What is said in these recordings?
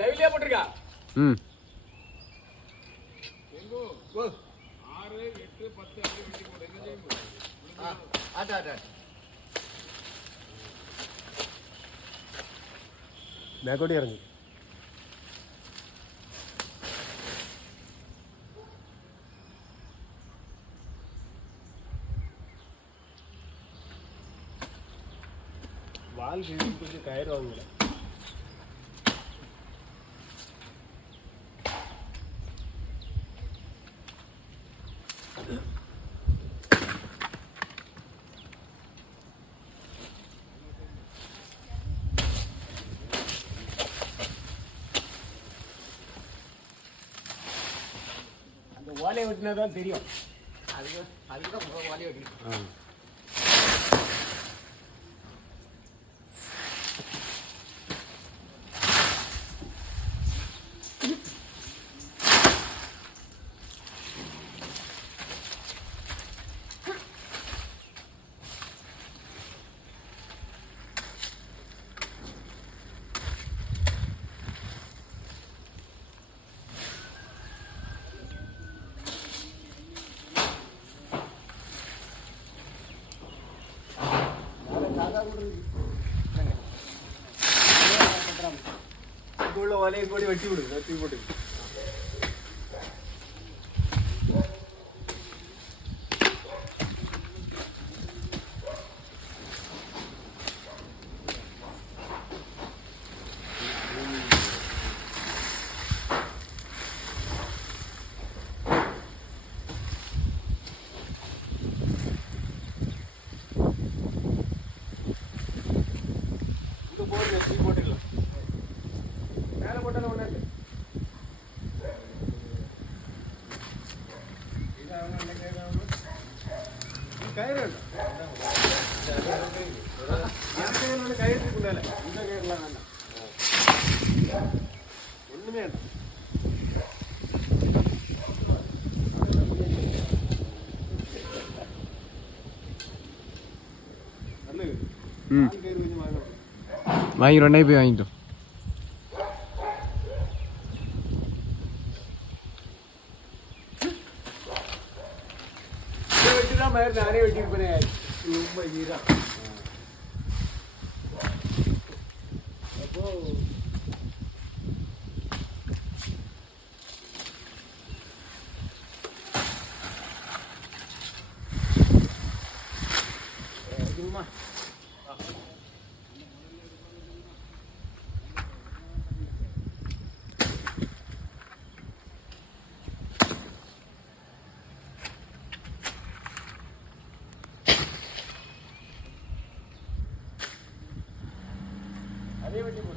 லைவ்லயே போட்டுருக்கா. ம் 6 8 10 அப்படி வெட்டி போடு. என்ன செய்யும்? ஆட்டா பேக்கோடி இறங்கு. வால் கொஞ்சம் கயிறு வாங்கல. அந்த ஓலையை வெட்டினாதான் தெரியும். அதுக்கு ஓலையை வெட்டி உள்ள ஓலையை கூட வெட்டி விடு. வெட்டி போட்டு போட்டுக்கலாம். மேலே போட்டாலும் ஒன்று கயிறு கயிறுக்கு மேலே இந்த கயிறுலாம் வேண்டாம். ஒன்றுமே வேண்டாம். நல்லது. கயிறு கொஞ்சம் வாங்கணும். வாங்கி 2 போய் வாங்கிட்டோம். நானே வெட்டிருப்பேன். ரொம்ப வீரா அப்போ அதே வெட்டி போடு.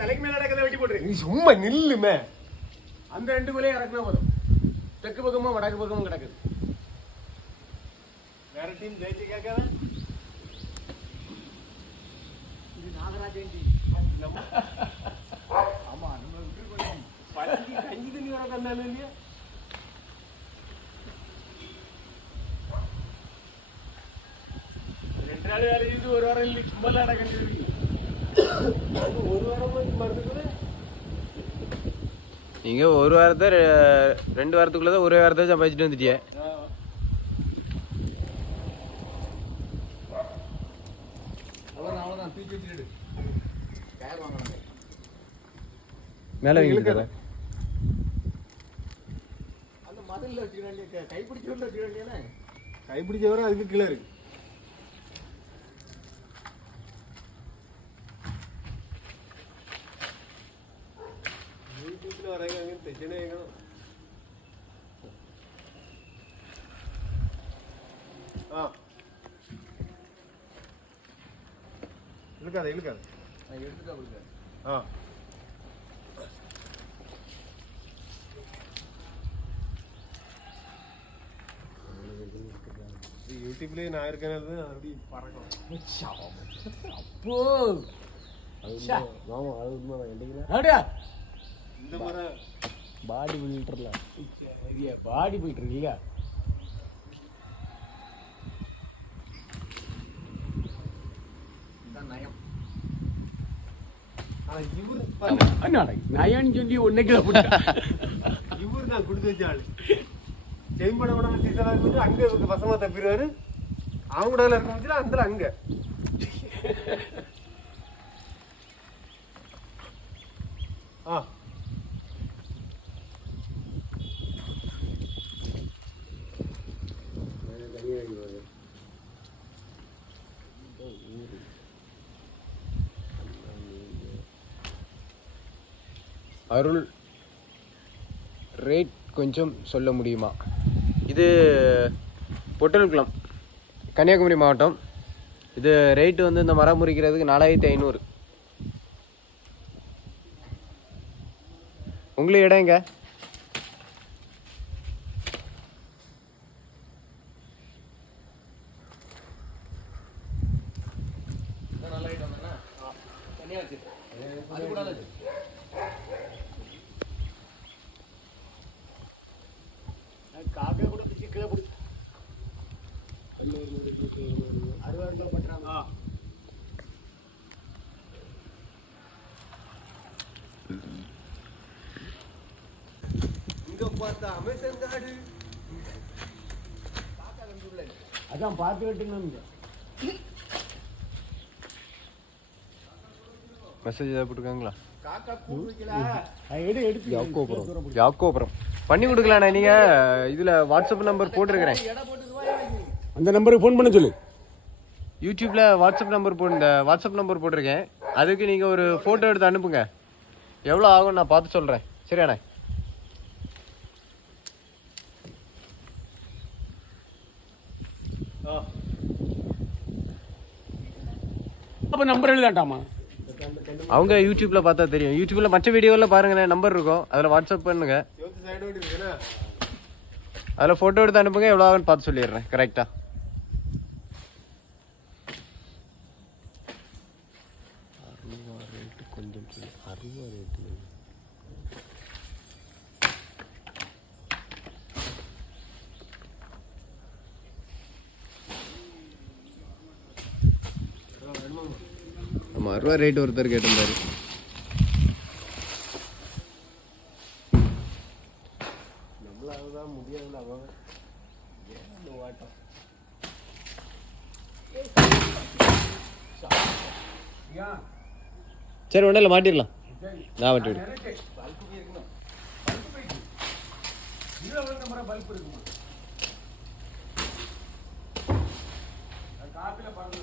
தலைக்கு மேல நடக்கிறத வெட்டி போட்டுரு. நீ சும்மா நில்லுமே. அந்த 2 குலையும் இறக்குனா போதும். தெற்கு பக்கமும் வடக்கு பக்கமும் கிடக்குது. வேற டீம் ஜெயிச்சு கேட்காத. இது நாகராஜன் டீம். ஆமா நம்ம விட்டு பழகி கஞ்சி தண்ணி வர தந்தாலும் இல்லையா. ரெண்டு நாள் வேலை செய்து ஒரு வாரம் இல்லை. சும்மா நடக்க ஒரு வாரம் மருந்து. நீங்க ஒரு வாரத்தை 2 வாரத்துக்குள்ளதான் ஒரே வாரத்தை சம்பாதிச்சுட்டு வந்துட்டியே. மேல வைங்க. அந்த மதல்ல வச்சுக்க கைப்பிடிச்சவரில் வச்சுக்க வேண்டியதானே. கைப்பிடிச்சவரை அதுக்கு கீழே இருக்கு. யூடியூப்ல வராங்க அங்கே பிரச்சனை வைக்கணும். இழுக்காத இழுக்காத எடுத்துட்டா கொடுக்க. யூடியூப்லயே நான் இருக்கிறது அப்படி பறக்கும். அப்போ ஆமா அது உண்மைதான். என்னைக்குன்னா அப்படியா இந்த மாதிரி பாடி பில்டர்ல பாடி பில்டர் இல்லையா? நயம். ஆனா இவரு நயன்னு சொல்லி ஒன்னைக்கு இவரு நான் கொடுத்து வச்ச ஆளு. செம்பட உடம்பு சீசனா இருந்து அங்க இவருக்கு பசமா தப்பிடுவாரு. அவங்க கூட இருக்க வச்சுல அந்த அங்க அருள் ரேட் கொஞ்சம் சொல்ல முடியுமா? இது பொட்டல்குளம், கன்னியாகுமரி மாவட்டம். இது ரேட்டு வந்து இந்த மரம் முறிக்கிறதுக்கு 4500. உங்களுக்கு இடம் எங்க? காப்பியை கூட பிடிச்சி கீழே பிடிச்சி 60 ரூபா பட்டுறாங்க. இங்க பார்த்தா அமேசான் காடு அதான் பார்த்து வெட்டுங்க. மெசேஜ் ஏதாவது போட்டுருக்காங்களா? காக்கா கூடு வைக்கல. எடுத்து யாக்கோபுரம் பண்ணி கொடுக்கலாண்ணே. நீங்கள் இதில் வாட்ஸ்அப் நம்பர் போட்டிருக்கிறேன். அந்த நம்பருக்கு ஃபோன் பண்ண சொல்லு. யூடியூப்பில் வாட்ஸ்அப் நம்பர் போட்டிருக்கேன். அதுக்கு நீங்கள் ஒரு ஃபோட்டோ எடுத்து அனுப்புங்க. எவ்வளோ ஆகும் நான் பார்த்து சொல்கிறேன். சரியாண்ணே? அப்போ நம்பர் எழுதாட்டாமா? அவங்க யூடியூப்பில் பார்த்தா தெரியும். யூடியூப்பில் மற்ற வீடியோவில் பாருங்கண்ணே, நம்பர் இருக்கும். அதில் வாட்ஸ்அப் பண்ணுங்க. அதில் ஃபோட்டோ எடுத்து அனுப்புங்க. எவ்வளோ ஆகுன்னு பார்த்து சொல்லிடுறேன் கரெக்டாக. கொஞ்சம் 60 ரேட்டு. ஆமாம் 60 ரேட்டு ஒருத்தர் கேட்டிருந்தாரு. நம்மளால முடியாது. அவன் வாட்டம் சரி ஒன்றும் இல்லை, மாட்டிடலாம். நான் மாட்டி விடு. பல்ப் இருக்குமா? காப்பில பறந்து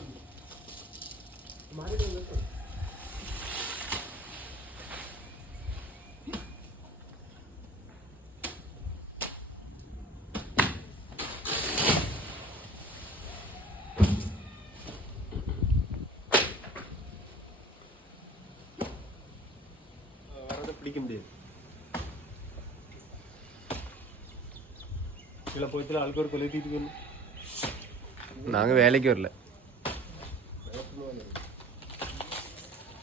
பிடிக்க முடியாது. சில போயத்தில் ஆளுக்கு ஒரு கொலை தீட்டு போகணும். நாங்கள் வேலைக்கு வரல,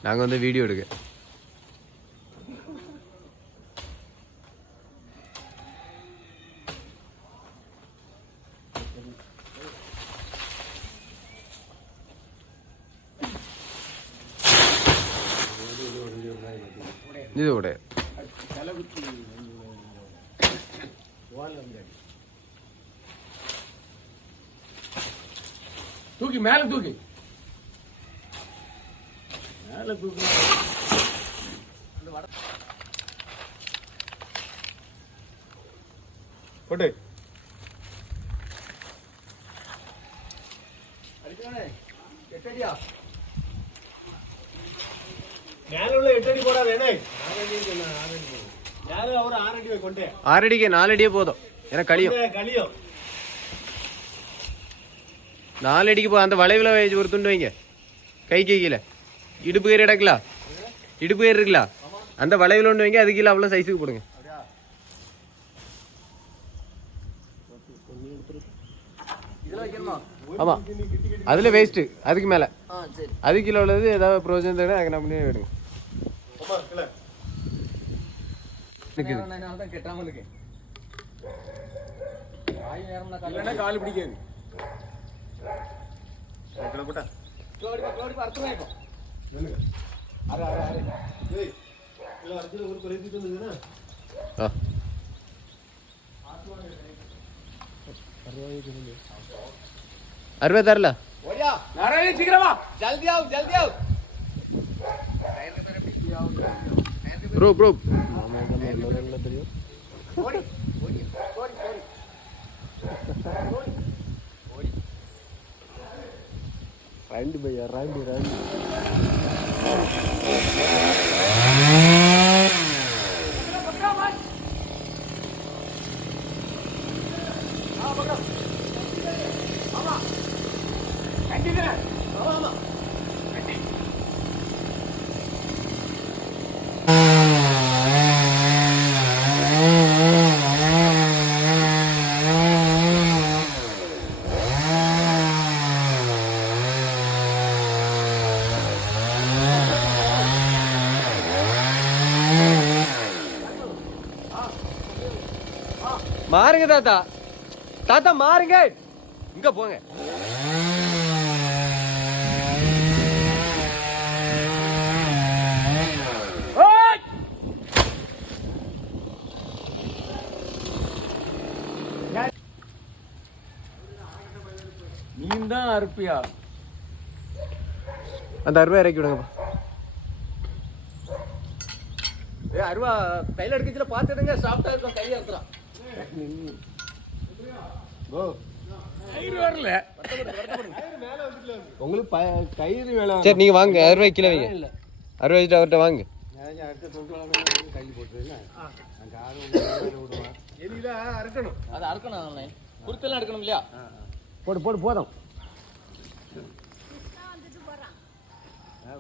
நாங்கள் வந்து வீடியோ எடுக்க. இது கூட தூக்கி மேல தூக்கி மேல தூக்கி போட்டு மேல உள்ள 8 அடி போடாது. என்ன 6 அடி கொண்டே 6 அடிக்கு 4 அடியே போதும். ஏன்னா கழியும் 4 அடிக்கு போ. அந்த வளைவில் ஒரு துண்டு வைங்க, கை கீழே இடுப்பு கயிறு இடக்கலாம், இடுப்பு கயிறு இருக்கலாம், அந்த வளைவில் ஒன்று வைங்க, அது கீழே அவ்வளோ சைஸுக்கு போடுங்க. இதுல வைக்கணுமா? ஆமாம் அதில் வேஸ்ட்டு அதுக்கு மேலே ஆ சரி அது கிலோ உள்ளது ஏதாவது ப்ரோஜனம் தேவை அதுக்கு நம்ம விடுங்க ஆமா இல்ல நான் தான் கெட்டாம இருக்கேன் ஆய் நேரம் நான் இல்லைன்னா கால் பிடிக்காது. கிலோ போட்டா கோடி அர்த்தமாயிக்கும் அரை அரை அரை ஏய் கிலோ அரைச்சு ஒரு குறைத்து தந்துதுனா ஆ அறுபது தரல ஓடியா நாராயணன் சீக்கிரம் வா. ஜல்தி ஆவ் ப்ரோ ப்ரோ ஓடி ஓடி ஓடி ஓடி ரெண்டு பையா ரெண்டு ரெண்டு மாறுங்க தாத்தா தாத்தா மாறுங்க இங்க போங்க ஏய்! நீயும் தான் அறுப்பியா? அந்த அறுபது இறக்கி விடுங்கப்பா அருவா கையில் எடுக்கச்சுல பார்த்துடுங்க சாஃப்டா இருக்கும் கையை அறுத்துறான் ஓ கயிறு வரல. உங்களுக்கு கயிறு வேலை சரி நீங்க வாங்க அறுபது கிலோ வைங்க அறுபது வச்சுட்டு அவர்கிட்ட வாங்க அடுத்த தொழிலாளர் கையில் போட்டுருங்க அங்கே ஆறு விடுவான் எலியில அறுக்கணும் அதை அறுக்கணும் குருத்தெல்லாம் எடுக்கணும் இல்லையா போடு போடு போதும்.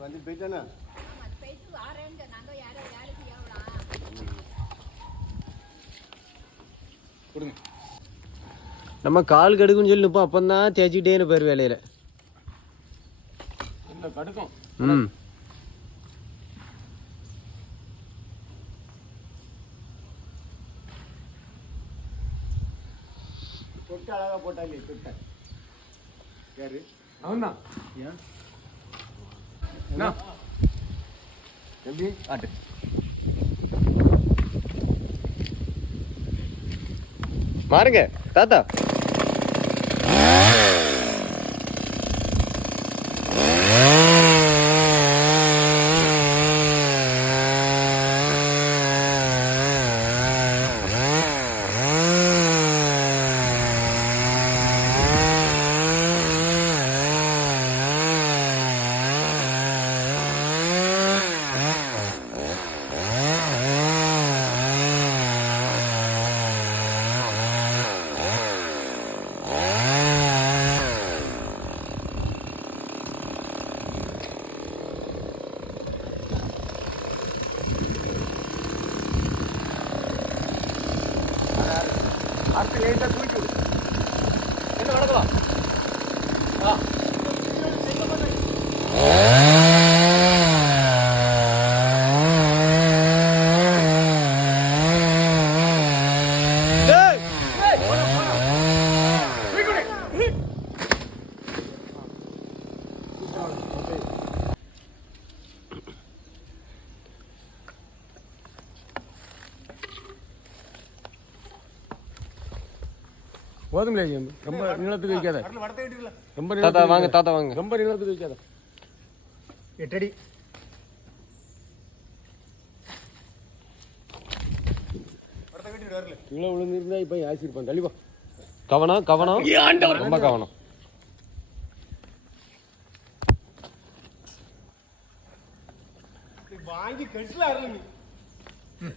வந்து போயிட்டானா நம்ம கால் கடுக்குன்னு சொல்லி நிற்போம் அப்பந்தான் தேய்ச்சிக்கிட்டே இருப்பார் வேலையில் இந்த கடுக்கும். ம் தொட்டு அழகா போட்டாலே தொட்ட யாரு அவன்தான். என்ன? எப்படி ஆட்டு மாறுங்க தாத்தா அடுத்து லேட்டாக தூக்கி விடு என்ன நடக்கலாம் ஆ போதும் ரொம்ப நீளத்துக்கு வைக்காத. வடத்தை விட்டுல ரொம்ப தாத்தா நீளத்துக்கு வாங்க வைக்காத. தாத்தா வாங்க ரொம்ப நீளத்துக்கு வைக்காத. 8 அடி வடத்தை விட்டு வரல கீழே விழுந்திருந்தா இப்போ ஆசிருப்பான். தள்ளிப்பா. கவனம் கவனம் ரொம்ப கவனம் வாங்கி கட்டில அருளுங்க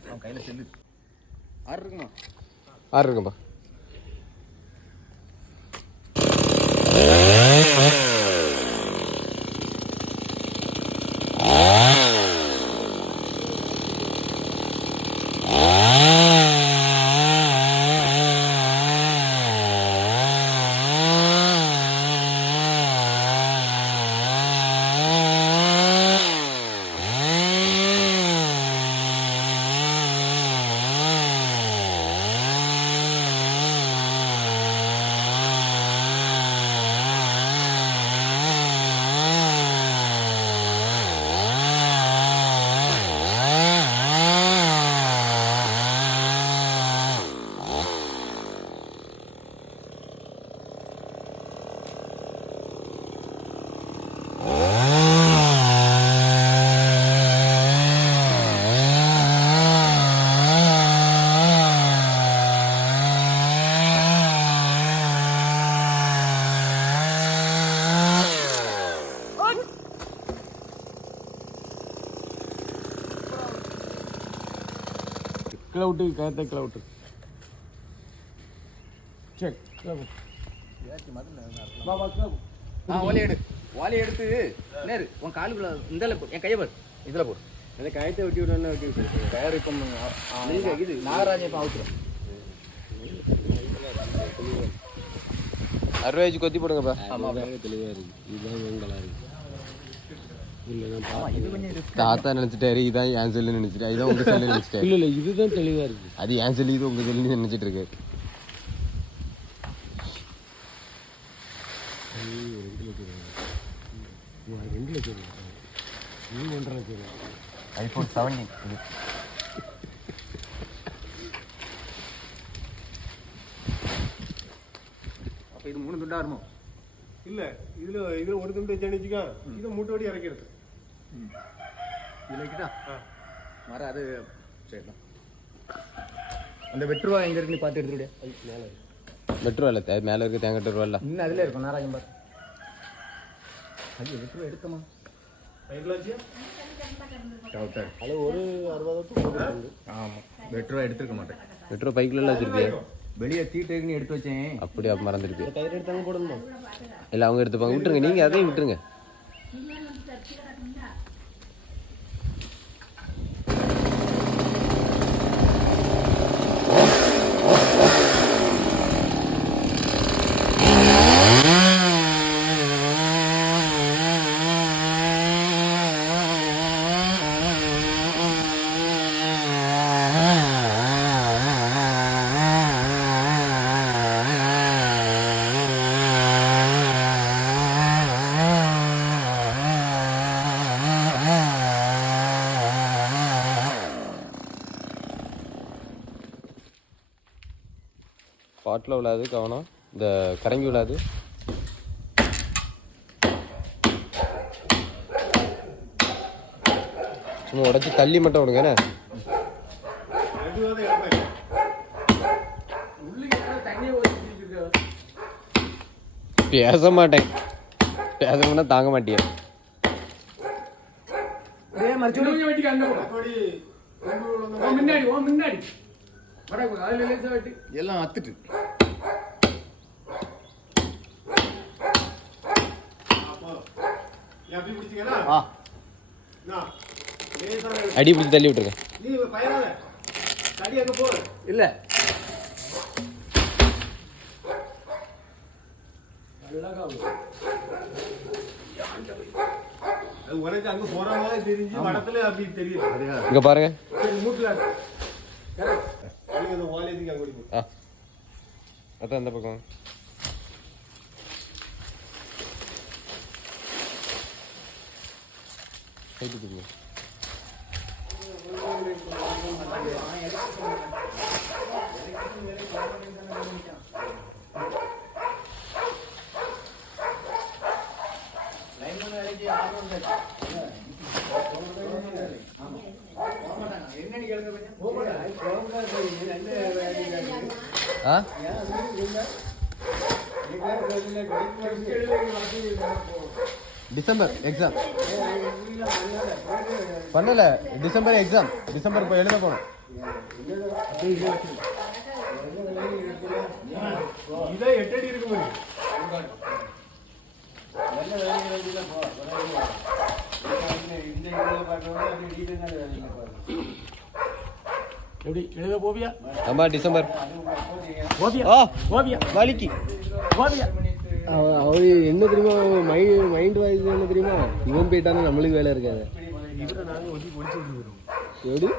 அவன் கையில் செல்லு ஆறு இருக்குமா ஆறு இருக்கும்பா கீழே விட்டு கயத்தை கீழே விட்டு சரி கீழே போ. வா வா கீழே போ. ஓலையை எடுத்து நேரு உன் காலுக்குள்ள இந்த என் கையை பாரு இதில் போடு. அந்த கயத்தை வெட்டி விடணும்னா வெட்டி விட்டு டயர் இப்போ இது நாகராஜன் இப்போ அவுத்துறோம். அறுபது கொத்தி போடுங்கப்பா. தெளிவாக இருக்கு. இதுதான் வெங்கலா இருக்கு. இது கொஞ்சம் risk. தாத்தா நினைச்சிட்டாரு இதான் என் செல்லு நினைச்சிட்டு இதான் உங்க செல்லு நினைச்சிட்டாரு. இல்லை இல்லை இதுதான் தெளிவாக இருக்கு. அது என் செல்லு இது உங்க செல்லு நினைச்சிட்டு இருக்கு. iPhone 17 அப்போ இது 3 துண்டா இருமோ? இல்லை இதில் ஒரு துண்டு வச்சான்னு வச்சுக்கோ, இதை மூட்டை வடி இறக்கிறது. இதில் வைக்கிட்டா மர அது சரிதான். அந்த வெட்டுருவா எங்கே இருக்கு நீ பார்த்து எடுத்துக்கிட்டே. வெட்டுருவா இல்லை மேலே இருக்க தேங்காய் ரூபா இல்லை. இன்னும் அதில் இருக்கும் நாராஜன் பார். அது வெட்டுருவா எடுக்கமா டவுட்டர் அது ஒரு 60 ஆமாம் வெட்டுருவா எடுத்துருக்க மாட்டேன். வெட்டுருவா பைக்குள்ள வச்சிருப்பியா? வெளியே தீட்டுக்குன்னு எடுத்து வச்சேன். அப்படியா மறந்துருக்கு. கயிறு எடுத்தாங்க போடணுமா? இல்லை அவங்க எடுத்துப்பாங்க. விட்டுருங்க நீங்கள் அதையும் விட்டுருங்க. பாட்டில் விழாது கவனம். இந்த கரங்கி விழாது. சும்மா உடச்சி தள்ளி மட்டும் விடுங்க. என்ன பேச மாட்டேன். பேசணும்னா தாங்க மாட்டியே. முன்னாடி அதில் லேசாக வெட்டி எல்லாம் அத்துட்டு அடி பிடிச்சி தள்ளி விட்டுருங்க. நீ பயனாத தடி அங்கே போ. இல்லை அது உரைச்சி அங்கே போகிற மாதிரி தெரிஞ்சு வடத்துல அப்படி தெரியுது. இங்கே பாருங்க. மூட்டில் அந்த ஓலையத்துக்கு அங்கே ஓடி ஆ அதான் அந்த பக்கம். கைட்டு ஆ டிசம்பர் எக்ஸாம் பண்ணல. December exam. டிசம்பர் இப்போ எழுத போகணும். இதான் 8 அடி இருக்கு பாரு. எப்படி எழுத போவியா? ஆமா டிசம்பர் ஓவியா ஆ ஓவியா வலிக்கு ஓவியா. அவரு என்ன தெரியுமா மைண்ட் வாய்ஸ் என்ன தெரியுமா? இவன் போயிட்டானா நம்மளுக்கு வேலை இருக்காது. எப்படி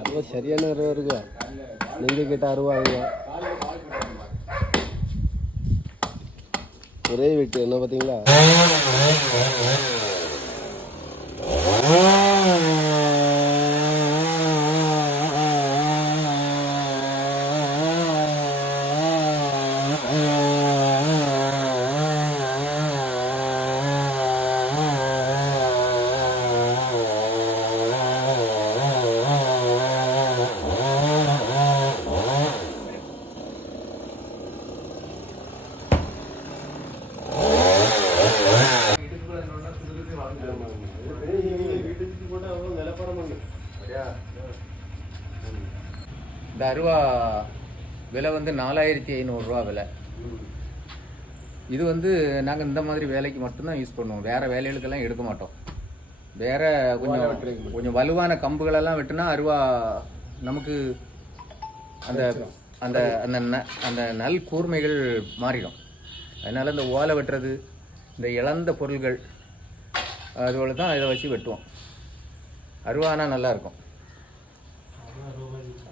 அருவா சரியான அருவா இருக்கா? நீங்க கேட்ட அருவா ஐயா ஒரே வெட்டு என்ன பார்த்தீங்களா? வியாபாரம் பண்ணு. அப்படியா? இந்த அருவா விலை வந்து 4500 ரூபா விலை. இது வந்து நாங்கள் இந்த மாதிரி வேலைக்கு மட்டும்தான் யூஸ் பண்ணுவோம், வேற வேலைகளுக்கெல்லாம் எடுக்க மாட்டோம். வேற கொஞ்சம் வலுவான கம்புகளெல்லாம் வெட்டினா அருவா நமக்கு அந்த அந்த அந்த அந்த நல் கூர்மைகள் மாறிடும். அதனால இந்த ஓலை வெட்டுறது, இந்த இழந்த பொருள்கள் அதுபோல தான் இதை வச்சு வெட்டுவோம். அருவானா நல்லா இருக்கும்.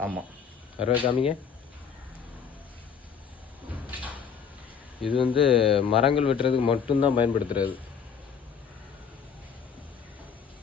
ஆமாம். அருவா காமிங்க. இது வந்து மரங்கள் வெட்டுறதுக்கு மட்டும்தான் பயன்படுத்துறது.